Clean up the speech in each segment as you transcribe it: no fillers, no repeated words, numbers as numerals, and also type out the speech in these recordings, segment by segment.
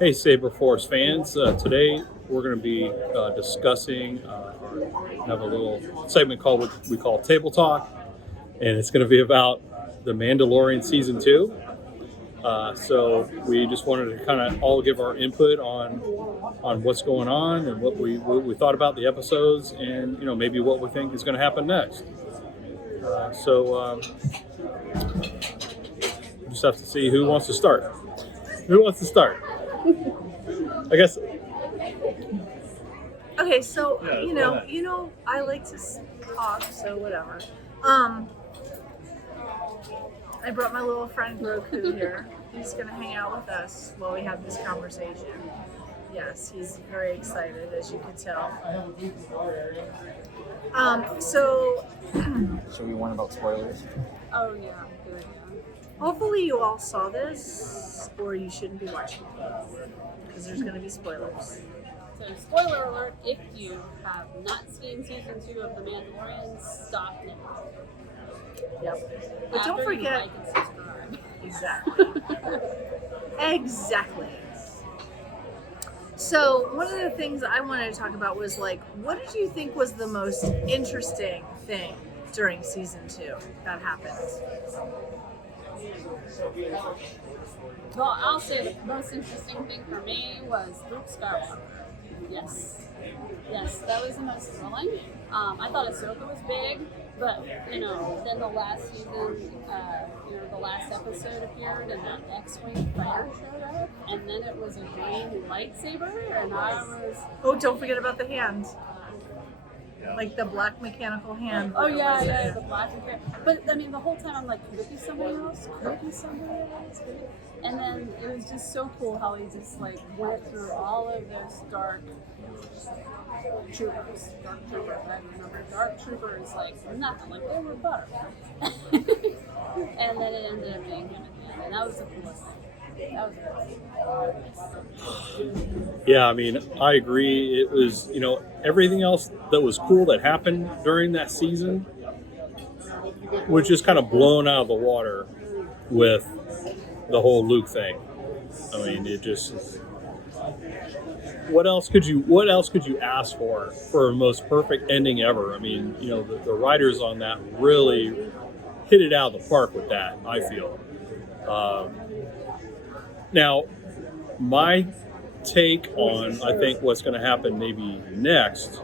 Hey, Saber Force fans. Today we're going to be discussing, have a little segment called what we call Table Talk, and it's going to be about the Mandalorian Season 2. So we just wanted to kind of all give our input on what's going on and what we thought about the episodes, and maybe what we think is going to happen next. So we just have to see who wants to start. Who wants to start? I guess. Okay, so Yeah, I like to talk, so whatever. I brought my little friend Roku here. He's gonna hang out with us while we have this conversation. Yes, he's very excited, as you could tell. So Should we warn about spoilers? oh yeah, good. Yeah. Hopefully you all saw this, or you shouldn't be watching it because there's gonna be spoilers. So, spoiler alert, if you have not seen season 2 of The Mandalorian, stop now. Yep. But After don't forget. You like and subscribe. Exactly. Exactly. So one of the things I wanted to talk about was what did you think was the most interesting thing during season 2 that happened? Well, I'll say the most interesting thing for me was Luke Skywalker. Yes, that was the most thrilling. I thought Ahsoka was big, but then the last season, the last episode appeared, and that X-wing fighter showed up, and then it was a green lightsaber, and I was. Oh, don't forget about the hand. Like the black mechanical hand. Oh yeah, the black and gray. But I mean, the whole time I'm like, could it be somebody else? Could it be somebody else? And then it was just so cool how he just went through all of those dark troopers. I remember dark troopers nothing, they were butter. And then it ended up being him at the end, and that was the coolest thing. That was great. Yeah, I mean, I agree. It was, everything else that was cool that happened during that season was just kind of blown out of the water with the whole Luke thing. I mean, it just. What else could you ask for a most perfect ending ever? I mean, the writers on that really hit it out of the park with that, I feel. Now, my take on, I think, what's going to happen maybe next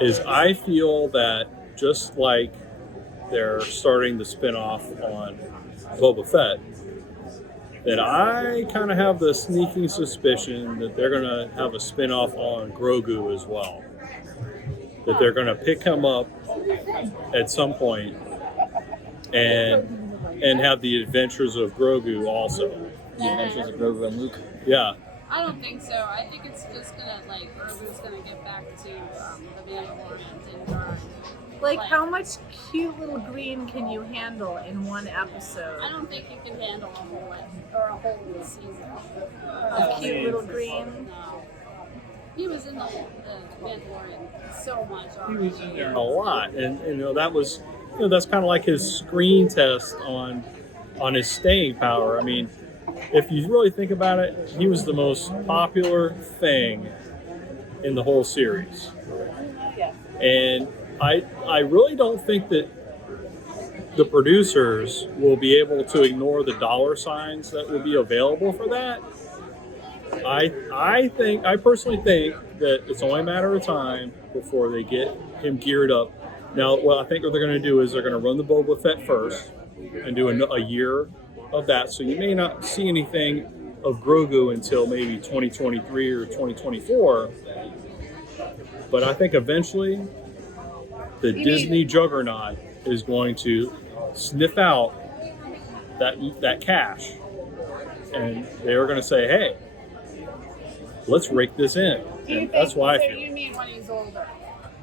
is I feel that just like they're starting the spinoff on Boba Fett, that I kind of have the sneaking suspicion that they're going to have a spinoff on Grogu as well. That they're going to pick him up at some point and have the adventures of Grogu also. The Adventures of Grogu and Luke. Yeah. I don't think so. I think it's just gonna Grogu's gonna get back to the Mandalorian and Dark. How much cute little green can you handle in one episode? I don't think you can handle a whole season. A cute little green. No. He was in the Mandalorian so much. He was in there a lot, and that was, that's kind of like his screen test on his staying power. I mean, if you really think about it, he was the most popular thing in the whole series, and I really don't think that the producers will be able to ignore the dollar signs that will be available for that. I personally think that it's only a matter of time before they get him geared up. Now, what I think what they're going to do is they're going to run the Boba Fett first and do a year of that. So you may not see anything of Grogu until maybe 2023 or 2024. But I think eventually the Disney juggernaut is going to sniff out that cash, and they're going to say, "Hey, let's rake this in." And that's why I feel. You mean when he's older?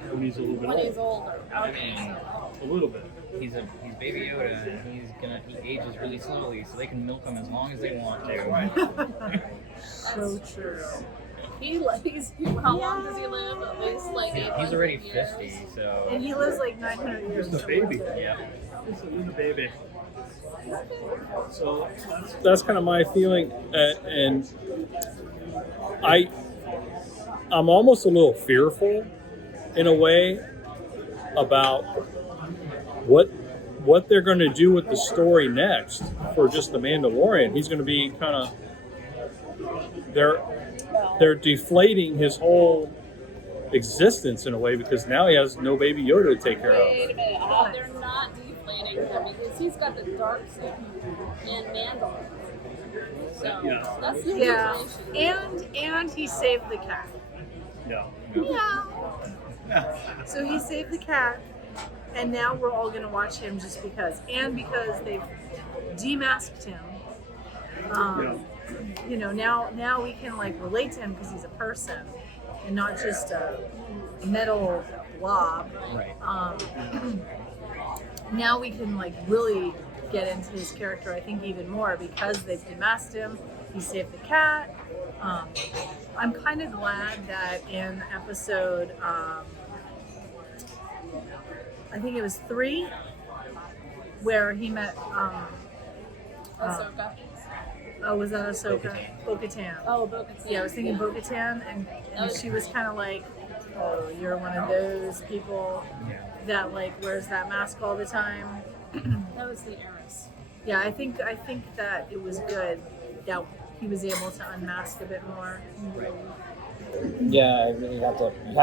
When he's a little bit When older. he's older. Okay. A little bit. He's Baby Yoda, and he ages really slowly, so they can milk him as long as they want to. So true. How long does he live? At least He's already 800 50, years. so. And he lives 900 years. He's a baby. Yeah. He's a baby. So that's kind of my feeling, and I'm almost a little fearful in a way about what they're going to do with the story next for just the Mandalorian. He's going to be kind of they're deflating his whole existence in a way because now he has no Baby Yoda to take care Wait a of. minute. They're not deflating him because he's got the dark suit and Mandalorian. So that's the Yeah, deflation. and he saved the cat. Yeah. Yeah. So he saved the cat, and now we're all gonna watch him just because, and because they've demasked him. You know, now we can like relate to him because he's a person and not just a metal blob. Right. Now we can like really get into his character, I think, even more because they've demasked him. He saved the cat. I'm kind of glad that in episode, I think it was 3, where he met. Ahsoka. Oh, was that Ahsoka? Bo-Katan. Oh, Bo-Katan. Yeah, I was thinking Bo-Katan, and she was kind of like, oh, you're one of those people that like wears that mask all the time. That was the heiress. Yeah, I think that it was good that he was able to unmask a bit more. Yeah, I really have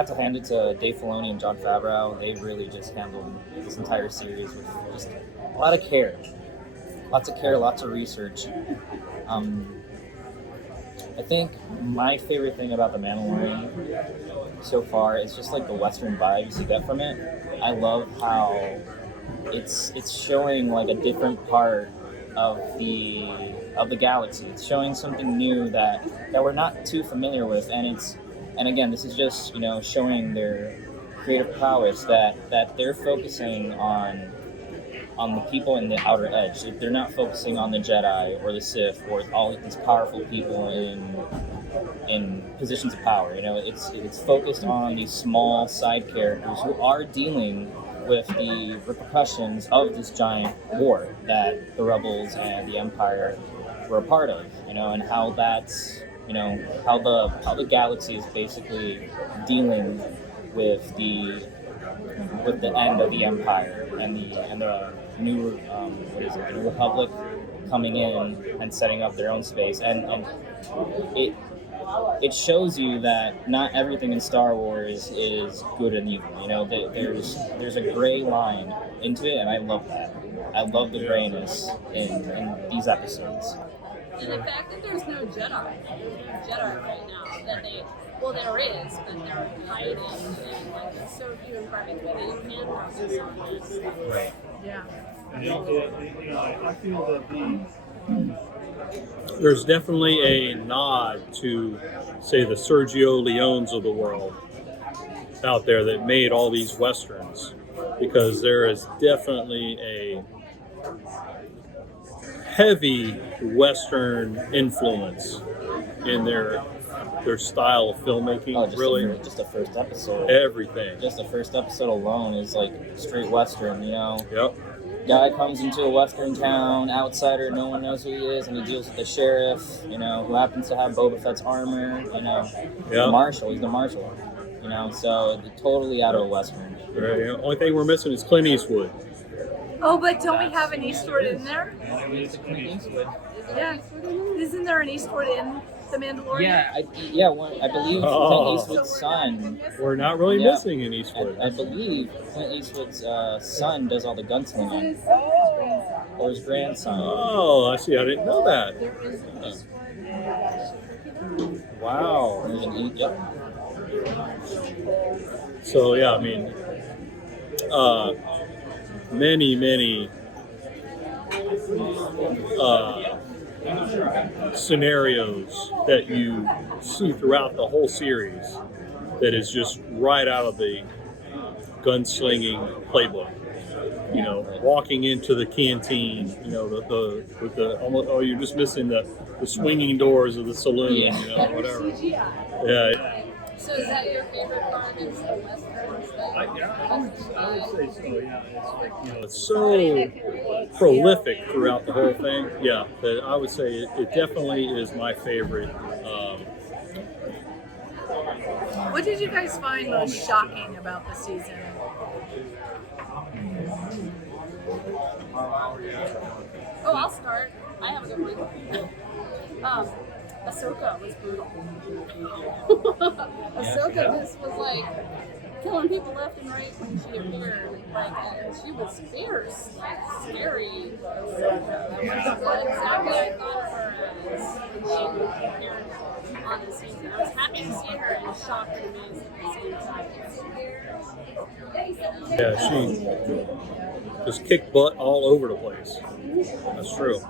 to hand it to Dave Filoni and Jon Favreau. They really just handled this entire series with just a lot of care. Lots of care, lots of research. I think my favorite thing about The Mandalorian so far is just like the Western vibes you get from it. I love how it's showing like a different part of the galaxy. It's showing something new that we're not too familiar with, and again, this is just showing their creative prowess that they're focusing on the people in the outer edge. They're not focusing on the Jedi or the Sith or all of these powerful people in positions of power. It's focused on these small side characters who are dealing with the repercussions of this giant war that the Rebels and the Empire were a part of. And how that's how the galaxy is basically dealing with the end of the Empire and the new the New Republic coming in and setting up their own space, and it shows you that not everything in Star Wars is good and evil. There's a gray line into it, and I love that. I love the grayness in these episodes. And the fact that there's no Jedi right now, there is, but they're hiding, and like it's so few and far between that you can process on this. Right. Yeah. I feel that There's definitely a nod to, say, the Sergio Leones of the world out there that made all these westerns, because there is definitely a heavy Western influence in their style of filmmaking. Oh, just really, just the first episode. everything. Just the first episode alone is like straight Western. Yep. Guy comes into a Western town, outsider, no one knows who he is, and he deals with the sheriff, who happens to have Boba Fett's armor, the marshal, he's the marshal, so totally out of a Western. Right. The only thing we're missing is Clint Eastwood. Oh, but don't we have an Eastwood in there? Yeah. Yeah. Isn't there an Eastwood in The Mandalorian? Yeah. I believe Oh. Clint Eastwood's son, We're not really Yeah. missing an Eastwood. I believe Clint Eastwood's son does all the gunslinging, or his grandson. Oh, I see. I didn't know that. Wow. There's an yep. So yeah, I mean, many scenarios that you see throughout the whole series that is just right out of the gunslinging playbook. Walking into the canteen, with the almost, oh, you're just missing the swinging doors of the saloon, Yeah. whatever. Yeah. So is that your favorite part? Is the Westerns? I would say so. Yeah, it's like It's so prolific throughout the whole thing. Yeah, that I would say it definitely is my favorite What did you guys find most shocking about the season? Oh, I'll start. I have a good one. Ahsoka was brutal. Ahsoka just was like killing people left and right when she appeared. Like, and she was fierce, like scary. Ahsoka. That was exactly what I thought of her as when she appeared on the season. I was happy to see her and shocked and amazed at the same time. Yeah, she just kicked butt all over the place. That's true.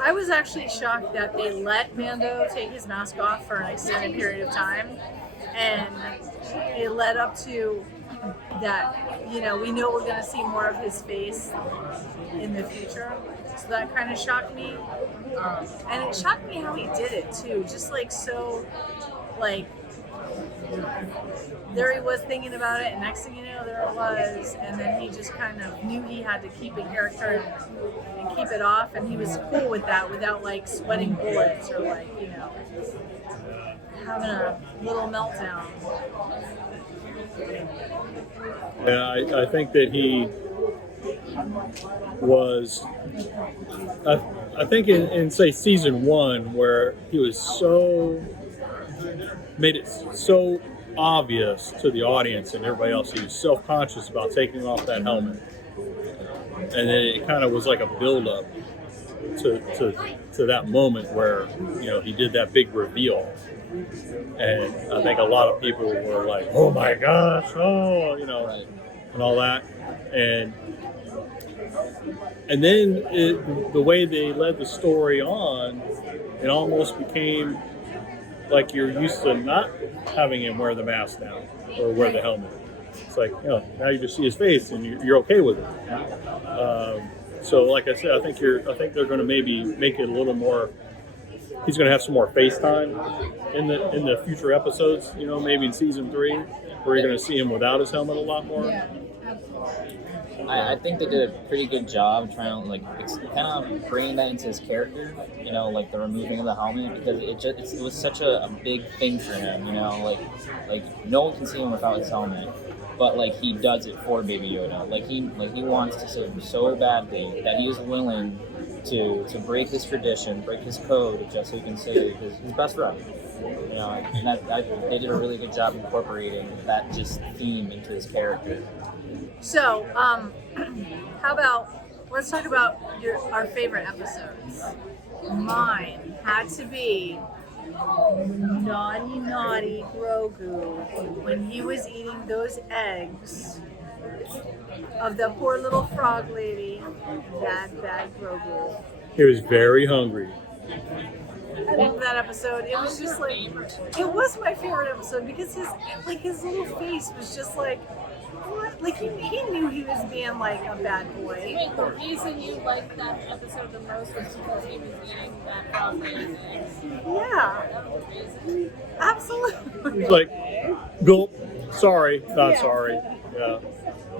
I was actually shocked that they let Mando take his mask off for an extended period of time, and it led up to that. You know, we know we're going to see more of his face in the future, so that kind of shocked me. And it shocked me how he did it too, just like so, like there he was thinking about it, and next thing you know, there it was, and then he just kind of knew he had to keep a character and keep it off, and he was cool with that without like sweating bullets or like, you know, having a little meltdown. Yeah, I think that he was. I think in say season 1, where he was made it so obvious to the audience and everybody else, he was self-conscious about taking off that helmet, and then it kind of was like a build-up to that moment where, you know, he did that big reveal, and I think a lot of people were like, "Oh my gosh, oh," you know, and all that, and then the way they led the story on, it almost became like you're used to not having him wear the mask now or wear the helmet. It's like, you know, now you just see his face and you're okay with it. So, like I said, I think they're going to maybe make it a little more. He's going to have some more face time in the future episodes. You know, maybe in season 3, where you're going to see him without his helmet a lot more. Yeah. I think they did a pretty good job trying to kind of bringing that into his character, you know, like the removing of the helmet, because it was such a big thing for him, you know, like no one can see him without his helmet, but like he does it for Baby Yoda, like he wants to save him so badly that he is willing to break his tradition, break his code, just so he can save his best friend. You know, and they did a really good job incorporating that just theme into his character. So, how about let's talk about our favorite episodes. Mine had to be naughty Grogu when he was eating those eggs of the poor little frog lady. Bad Grogu. He was very hungry. I love that episode. It was just like, it was my favorite episode because his little face was just like, what? Like he knew he was being like a bad boy. Wait, the reason you liked that episode the most was because he was eating that frog lady's eggs? Yeah, That was the reason? absolutely. He's like, gulp, sorry, not sorry. Yeah.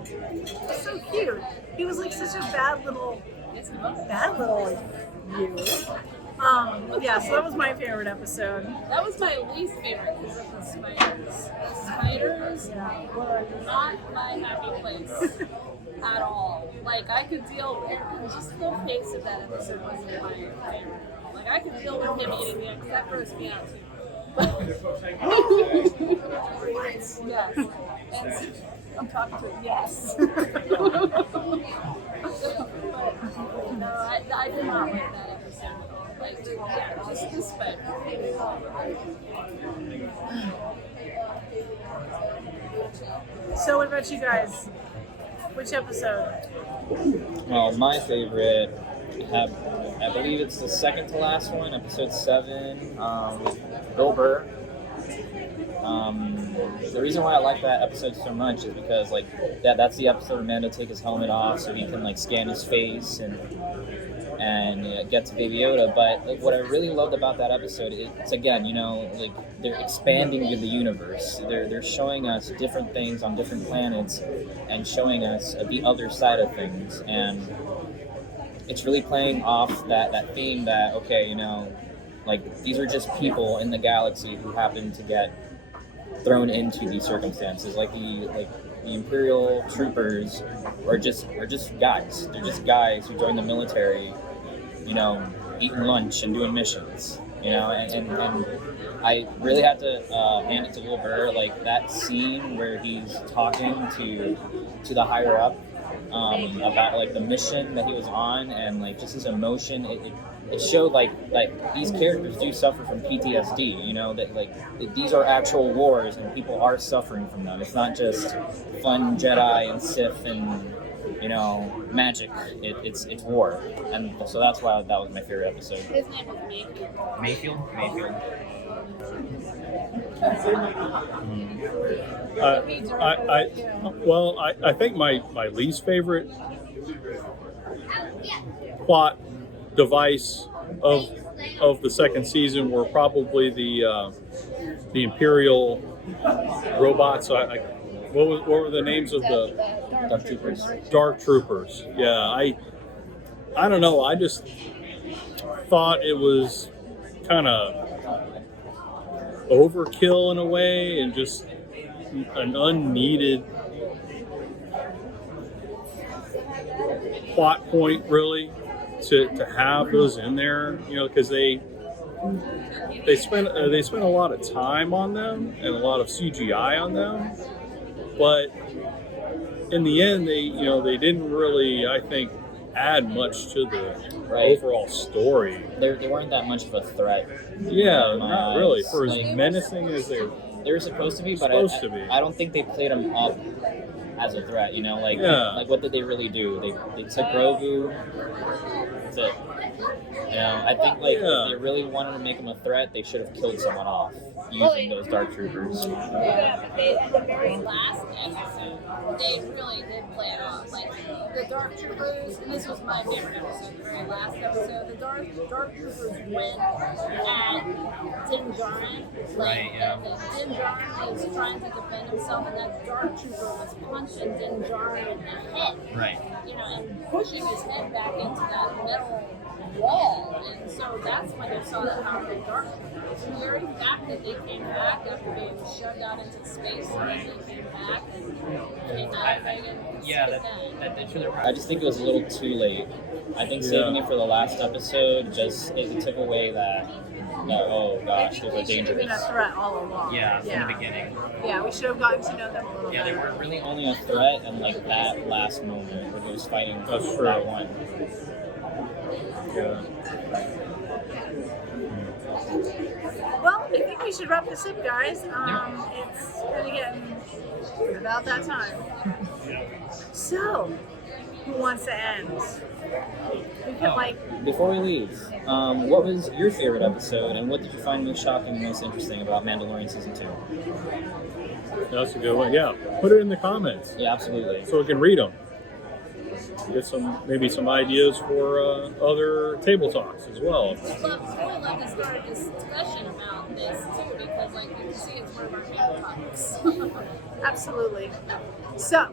It was so cute. He was like such a bad little Yes, he was. you. Yeah, so that was my favorite episode. That was my least favorite because of the spiders. The spiders were not my happy place at all. Like, I could deal with just the face of that episode wasn't my favorite. Like, I could deal with him eating the eggs. That grossed me out too. Yes. And I'm talking to him. Yes. No, I did not like that episode at all. Like, yeah, just the spider. So what about you guys? Which episode? Well, my favorite, I believe it's the second to last one, episode 7, Bill Burr. The reason why I like that episode so much is because that's the episode where Mando takes his helmet off so he can scan his face and get to Baby Yoda. But what I really loved about that episode is, again, they're expanding the universe. They're showing us different things on different planets and showing us the other side of things. And it's really playing off that theme that, okay, these are just people in the galaxy who happen to get thrown into these circumstances. Like the Imperial troopers are just guys. They're just guys who join the military, eating lunch and doing missions. And I really had to hand it to Will Burr, like that scene where he's talking to the higher up about like the mission that he was on and like just his emotion. It showed like these characters do suffer from PTSD. That like these are actual wars and people are suffering from them. It's not just fun Jedi and Sith and magic. It's war, and so that's why that was my favorite episode. His name was Mayfield. Mayfield. I think my least favorite plot device of the second season were probably the Imperial robots. What were the names of the Dark Troopers. Dark Troopers? Yeah, I don't know. I just thought it was kind of overkill in a way, and just an unneeded plot point, really, to have those in there. Because they spent a lot of time on them and a lot of CGI on them, but in the end, they didn't really, I think, add much to the overall story. They weren't that much of a threat. Yeah, not really. eyes. For as Like, menacing as they were supposed to be, but I don't think they played them up as a threat. Like what did they really do? They took Grogu. That's it. I think if they really wanted to make him a threat, they should have killed someone off using those Dark Troopers. Yeah, but at the very last episode, they really did play it off. Like the Dark Troopers, and this was my favorite episode, the very last episode. The Dark Troopers went at Din Djarin. Din Djarin was trying to defend himself, and that Dark Trooper was punching Din Djarin in the head. Right. And pushing his head back into that metal wall, and so that's when they saw the power of Dark Troopers. And the very fact that they came back after being shoved out into space, and they came back and came out That should have. I just think it was a little too late. I think saving it for the last episode it took away that oh gosh, there's a They should have been a dangerous. threat all along. Yeah, from the beginning. Yeah, we should have gotten to know them a little Yeah, they better. weren't really Only a threat and like that last moment where he was fighting That's for true. that one. Yeah. Well, I think we should wrap this up, guys. It's kind of getting about that time. So, who wants to end? We can Before we leave, what was your favorite episode, and what did you find most shocking and most interesting about Mandalorian Season 2? That's a good one. Yeah, put it in the comments Yeah, absolutely. so we can read them. Get maybe some ideas for other table talks as well. I'd really love to start a discussion about this too, because you can see it's one of our favorite topics. absolutely. So,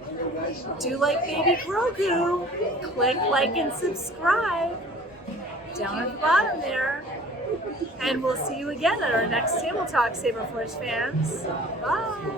do like Baby Grogu. Click like and subscribe down at the bottom there. And we'll see you again at our next table talk, Saber Force fans. Bye.